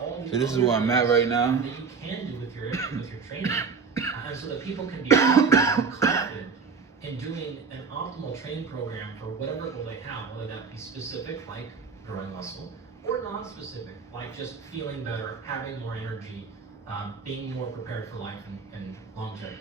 all So the this is other where I'm at right now. that you can do with your training, and so that people can be confident in doing an optimal training program for whatever goal they have, whether that be specific, like growing muscle, or non-specific, like just feeling better, having more energy, being more prepared for life and longevity.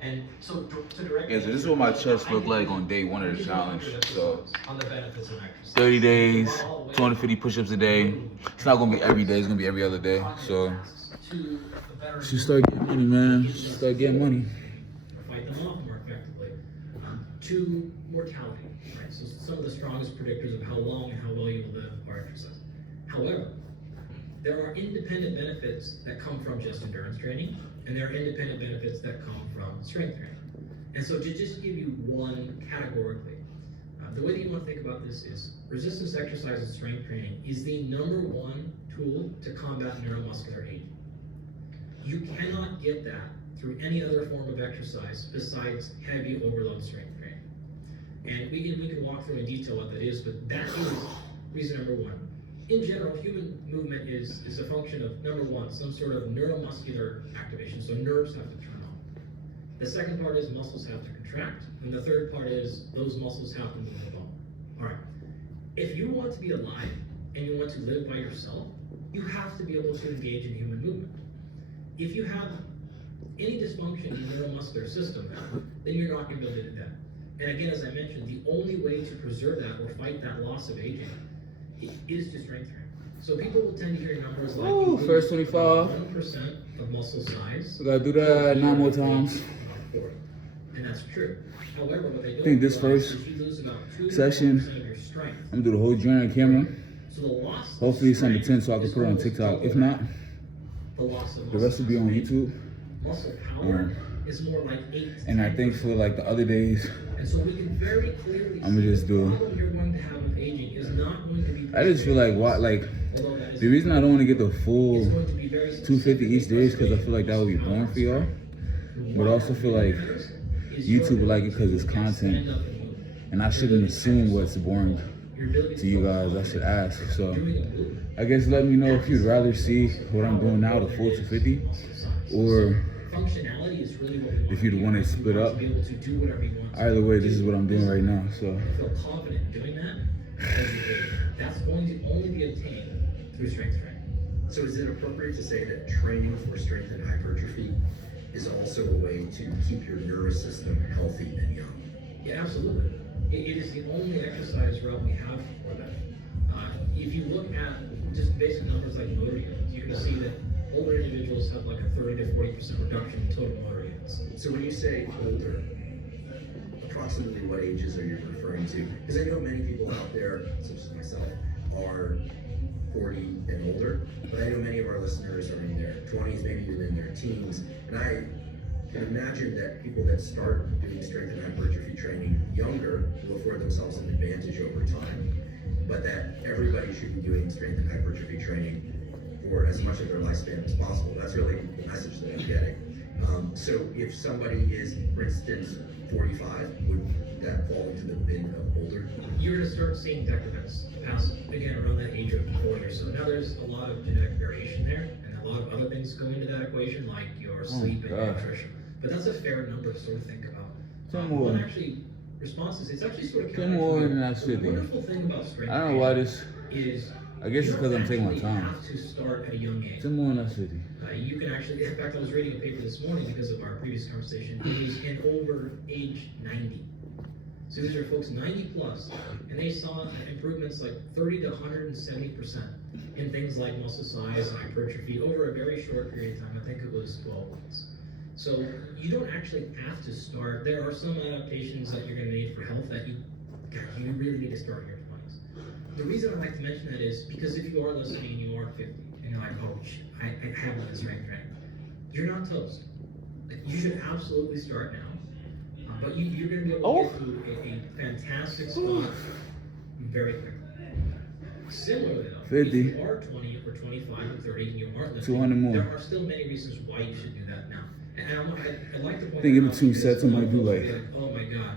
And so to direct Yeah, so this is what my chest looked like on day one of the challenge. So on the benefits of exercise. 30 days, 250 push-ups a day. It's not gonna be every day, it's gonna be every other day. So she start getting money, man. She start getting money. Fight them off more effectively. To mortality, right? So some of the strongest predictors of how long and how well you will live are exercise. However, there are independent benefits that come from just endurance training, and there are independent benefits that come from strength training. And so to just give you one categorically, the way that you want to think about this is resistance exercise and strength training is the #1 tool to combat neuromuscular aging. You cannot get that through any other form of exercise besides heavy overload strength training. And we can walk through in detail what that is, but that is reason #1. In general, human movement is a function of #1, some sort of neuromuscular activation, so nerves have to turn on. The second part is muscles have to contract, and the third part is those muscles have to move the bone. All right, if you want to be alive and you want to live by yourself, you have to be able to engage in human movement. If you have any dysfunction in the neuromuscular system, then you're not going to be able to do that. And again, as I mentioned, the only way to preserve that or fight that loss of aging is to strength train. So people will tend to hear numbers like Ooh, first 25. 1% of muscle size. We gotta do that 9 more times. And that's true. However, what they don't I think this realize first is you lose about 2 session, of your strength. I'm gonna do the whole journey on camera. So the loss Hopefully it's under 10 so I can put it on TikTok. If not, the loss of the rest will be on YouTube. muscle power is more like 8 to And I 10%. think for like the other days, And so we can very clearly I'ma see just do- the problem you're going to have with aging is not going to be I just feel like although that is the reason I don't want to get the it's full going to be very 250 each day is because I feel like that would be boring for y'all. But I also feel like YouTube would like it because it's content, and I shouldn't assume what's boring to you guys. I should ask. So I guess let me know if you'd rather see what I'm doing now, the full 250, or functionality is really what we want. if you'd want to split up. To be able to do whatever you want. Either way, this is what I'm doing right now. So Feel confident doing that. That's going to only be obtained through strength training. So is it appropriate to say that training for strength and hypertrophy is also a way to keep your nervous system healthy and young? Yeah, absolutely. It is the only exercise route we have for that. If you look at just basic numbers like motor units, you can see that older individuals have like a 30 to 40% reduction in total motor units. So when you say older, approximately what ages are you referring to? Because I know many people out there, such as myself, are 40 and older, but I know many of our listeners are in their 20s, maybe even in their teens, and I can imagine that people that start doing strength and hypertrophy training younger will afford themselves an advantage over time, but that everybody should be doing strength and hypertrophy training for as much of their lifespan as possible. That's really the message that I'm getting. So if somebody is, for instance, 45, would that fall into the bin of older? You're going to start seeing decrements past, again, around that age of 40 or so. Now there's a lot of genetic variation there, and a lot of other things go into that equation, like your sleep and your gosh. nutrition. But that's a fair number to sort of think about. Ten more. One actually responses, it's actually sort of 10 more and that's the 50. wonderful thing about strength I don't know why training this. is I guess it's because I'm taking my you time. have to start at a young age. 10 more and that's 50. You can actually, in fact, I was reading a paper this morning because of our previous conversation. It was in over age 90. So these are folks 90 plus, and they saw improvements like 30 to 170% in things like muscle size and hypertrophy over a very short period of time. I think it was 12 months. So you don't actually have to start. There are some adaptations that you're going to need for health that you really need to start in your 20s. The reason I like to mention that is because if you are listening and you are 50, and you're like, oh, I have all this strength training, you're not toast. Like, you should absolutely start now. But you're going to be able to get to a fantastic spot very quickly. Similarly, though, 50. if you are 20 or 25 or 30 and you aren't lifting, 200 more. there are still many reasons why you should do that now. And I'd like to point I think in out between because sets I might do people like- will be oh my god,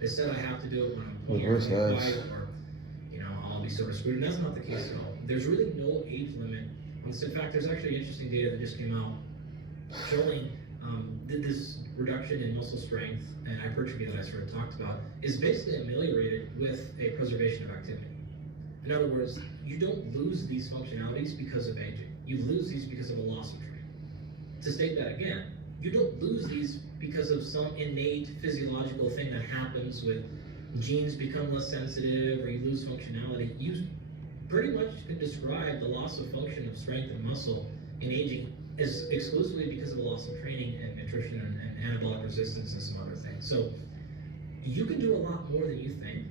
they said I have to do it when I'm Well, 20 or reverse 25, size. or I'll be sort of screwed. And that's not the case at all. There's really no age limit In fact, there's actually interesting data that just came out showing that this reduction in muscle strength and hypertrophy that I sort of talked about is basically ameliorated with a preservation of activity. In other words, you don't lose these functionalities because of aging. You lose these because of a loss of training. To state that again, you don't lose these because of some innate physiological thing that happens with genes become less sensitive or you lose functionality. You pretty much can describe the loss of function of strength and muscle in aging as exclusively because of the loss of training and nutrition and anabolic resistance and some other things. So you can do a lot more than you think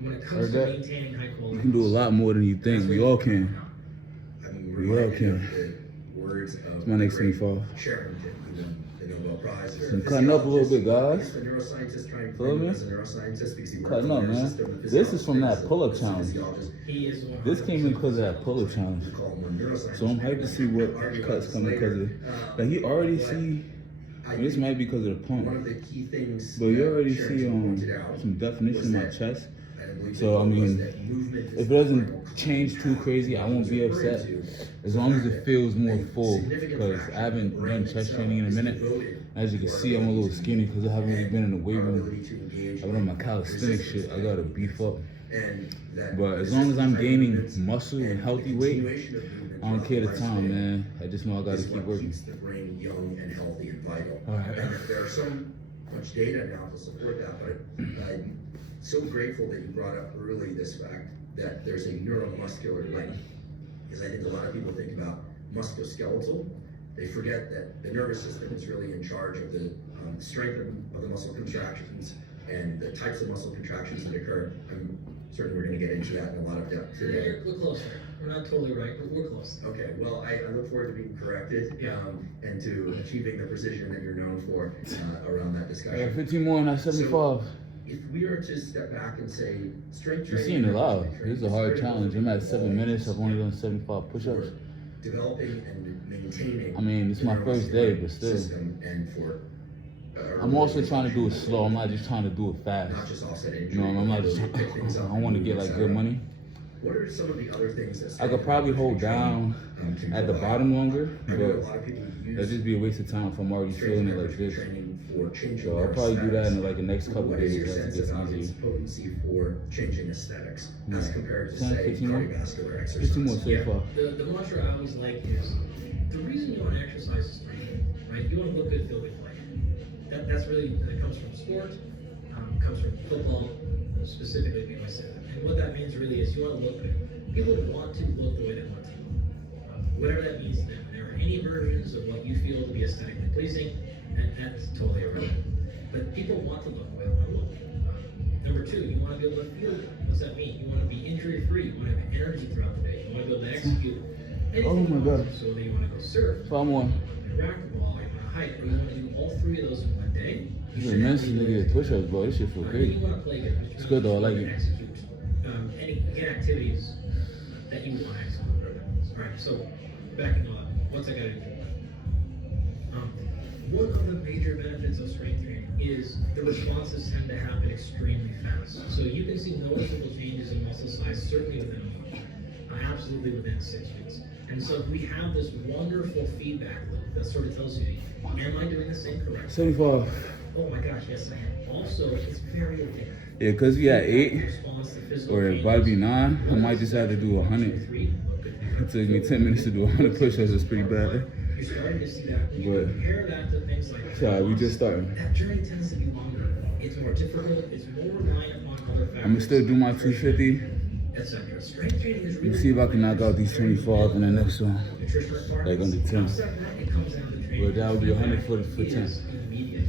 when it comes to maintaining high quality. You can do a lot more than you think. We all can. I mean, We all can. the words of It's my next great 25. Sherrington, who won the Nobel Prize. I'm cutting up a little bit, guys. He's a neuroscientist trying to Feel me? as a neuroscientist because he works Cutting on up, the nervous man. system, the This is from that physiology, pull-up the challenge. physiologist. He is one. This came in because of that pull-up challenge. We call him one neuroscientist. So I'm hyped to see what cuts come because of. Like you already see. This might be because of the pump, One of the key things but you that already see Sherrington pointed out some definition in my was chest. that, believe So, I was mean, that movement is if it the doesn't primal change too crazy, I won't be upset. As long as it feels more full, because I haven't done chest training in a minute. As you can see, I'm a little skinny because I haven't really been in the weight room. I've been on my calisthenic shit. I gotta beef up. But as long as I'm gaining muscle and healthy weight, I don't care the time, man. I just know I gotta keep working. Keeps the brain young and healthy and vital. All right. And there's so much data now to support that, but I'm so grateful that you brought up early this fact that there's a neuromuscular link. Because I think a lot of people think about musculoskeletal. They forget that the nervous system is really in charge of the strength of the muscle contractions and the types of muscle contractions that occur. I'm certain we're going to get into that in a lot of depth today. We're closer. We're not totally right, but we're close. Okay, well, I look forward to being corrected and to achieving the precision that you're known for around that I got discussion. 15 more and that's 75. If we are to step back and say strength You're training, seeing it live. This is a hard very challenge. I'm at important 7 minutes. I've only done 75 push-ups. for developing and maintaining. I mean, it's my the first day, neuromuscular but still. system and for. I'm also trying to do it slow. I'm not just trying to do it fast. Not just offset injury. You know, I'm not but just. pick things up I want to and get move, like et good cetera. money. What are some of the other things that I could probably hold down can at the provide? bottom longer, I know a but lot of people use that'd just be a waste of time if I'm already feeling it like this. training for changing So I'll their probably do that in aesthetics. like the next couple What is days your as it sense gets about its easier. potency for changing aesthetics as Yeah. compared to 10, say 15 more? cardiovascular exercise? 15 more so Yeah, far. the mantra I always like is the reason you want to exercise is three, right? You want to look good, feel good, play. That's really, that comes from sport, comes from football, specifically being my son. And what that means really is you want to look good. People want to look the way they want to look. Whatever that means to them. There are any versions of what you feel to be aesthetically pleasing, and that's totally irrelevant. But people want to look the way they want to look. Number two, you want to be able to feel good. What does that mean? You want to be injury-free. You want to have energy throughout the day. You want to be able to execute anything. Oh my you want. God. So whether you want to go surf, 5 more. you want to play racquetball, you want to hike, or you want to do all three of those in one day, you It's should immense have to the get push-ups, bro. This shit feel you great. want to play good. It's good though, I like it. Execute any activities that you want to execute. All right, so backing up, what's I got to do? One of the major benefits of strength training is the responses tend to happen extremely fast. So you can see noticeable changes in muscle size certainly within a month, absolutely within 6 weeks. And so we have this wonderful feedback loop that sort of tells you, am I doing this incorrect? 75. Oh my gosh, yes I am. Also, it's very addictive. Yeah, because we at 8 Response to physical or changes. if I be 9, I might just have to do 100. It took me 10 minutes to do 100 push-ups. It's pretty bad. You're starting to see that. When you But- compare that to things like Sorry, we just starting. that journey tends to be longer. It's more difficult. It's more reliant upon other factors. I'm gonna still do my 250. Etc. Strength training is really. Let's see if I can knock out these 25 in the next one. Nutrition requirements. Like under 10. Outside of that, it comes down to training. But that would be 100 for 10. Is immediate.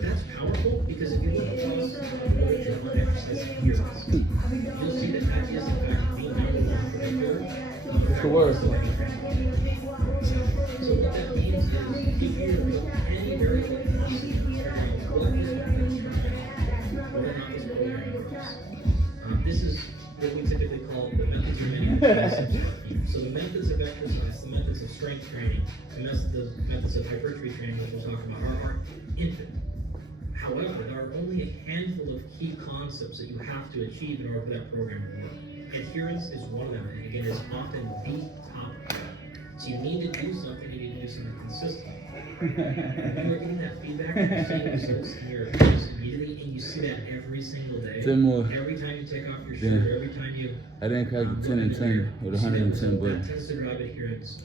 That's powerful because if you look across the literature on exercise years, you'll see that that is in fact the number one predictor. What's the word? So what that means is if you're any variable in what is this is what we typically call the methods of many. So the methods of exercise, the methods of strength training, the methods of hypertrophy training, which we'll talk about, are infinite. However, there are only a handful of key concepts that you have to achieve in order for that program to work. Adherence is one of them, and again, is often the top So you need to do something, you need to do something consistent. You're getting that feedback, you're seeing results in your face immediately, and you see that every single day. 10 more. Every time you take off your shirt, Yeah. every time you. I didn't crack the 10 and 10 with 110, That but tends to drive adherence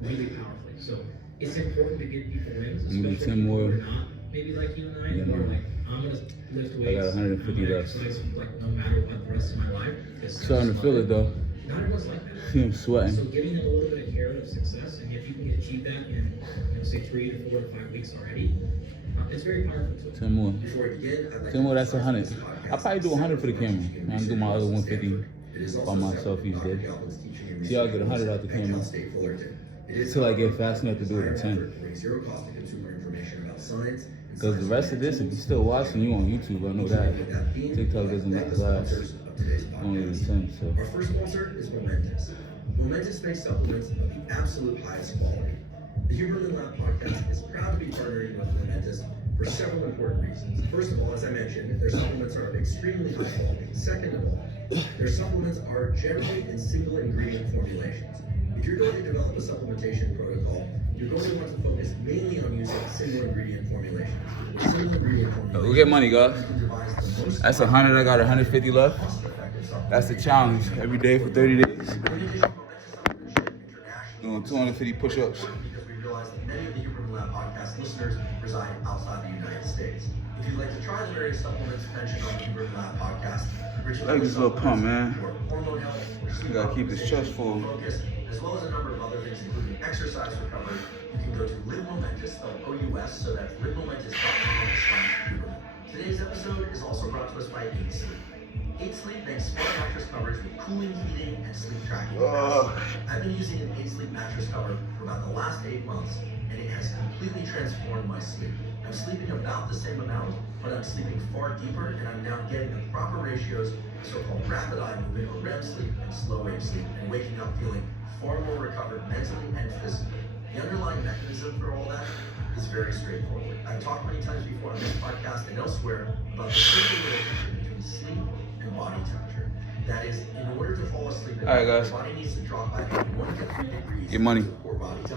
really powerfully. So it's important to get people wins, I'm gonna do especially 10 more. people who are not maybe like you and I, Yeah, who are no. like, I'm gonna lift weights. I got 150 I'm gonna left. exercise like no matter what the rest of my life. Starting to feel it though. Not everyone's like that. See, I'm sweating. So giving them a little bit of carrot of success, and if you can achieve that in, say 3 to 4 to 5 weeks already, it's very powerful too. 10 more. Before we begin, I'd like 10 more, to that's 100. I'll probably do 100 for the camera. And I'll do my other 150 by myself each day. See, I'll get 100 out the camera. Until I get fast enough to do it in 10. Because the rest of this, if you're still watching, you on YouTube, I know that. TikTok doesn't last only the 10, so. Our first sponsor is Momentous. Momentous makes supplements of the absolute highest quality. The Huberman Lab podcast is proud to be partnering with Momentous for several important reasons. First of all, as I mentioned, their supplements are of extremely high quality. Second of all, their supplements are generally in single ingredient formulations. If you're going to develop a supplementation protocol, you're going to want to focus mainly on using single ingredient formulations. With single ingredient formulations, Go get money, guys. you can devise the most That's 100, I got 150 left. cost-effective supplement. That's the challenge, every day for 30 days. In addition, Momentous supplements ship internationally. Doing 250 push-ups. Because we realize that many of the Huberman Lab podcast listeners reside outside the United States. If you'd like to try the various supplements mentioned on the Huberman Lab podcast, Like this little pump, man. or hormone health, or sleep You gotta keep his chest full. focus, as well as a number of other things, including exercise recovery, you can go to Live Momentous, spelled O-U-S, so that's livemomentous.com/Huberman. Today's episode is also brought to us by 8 Sleep. 8 Sleep makes smart mattress covers with cooling, heating, and sleep tracking. I've been using an 8 Sleep mattress cover for about the last 8 months, and it has completely transformed my sleep. I'm sleeping about the same amount, but I'm sleeping far deeper, and I'm now getting the proper ratios of so-called rapid eye movement or REM sleep and slow wave sleep, and waking up feeling far more recovered mentally and physically. The underlying mechanism for all that is very straightforward. I've talked many times before on this podcast and elsewhere about the simple relationship between sleep and body temperature. That is, in order to fall asleep at All right, night, guys. the body needs to drop by 1 to 3 degrees Get money. or body temperature.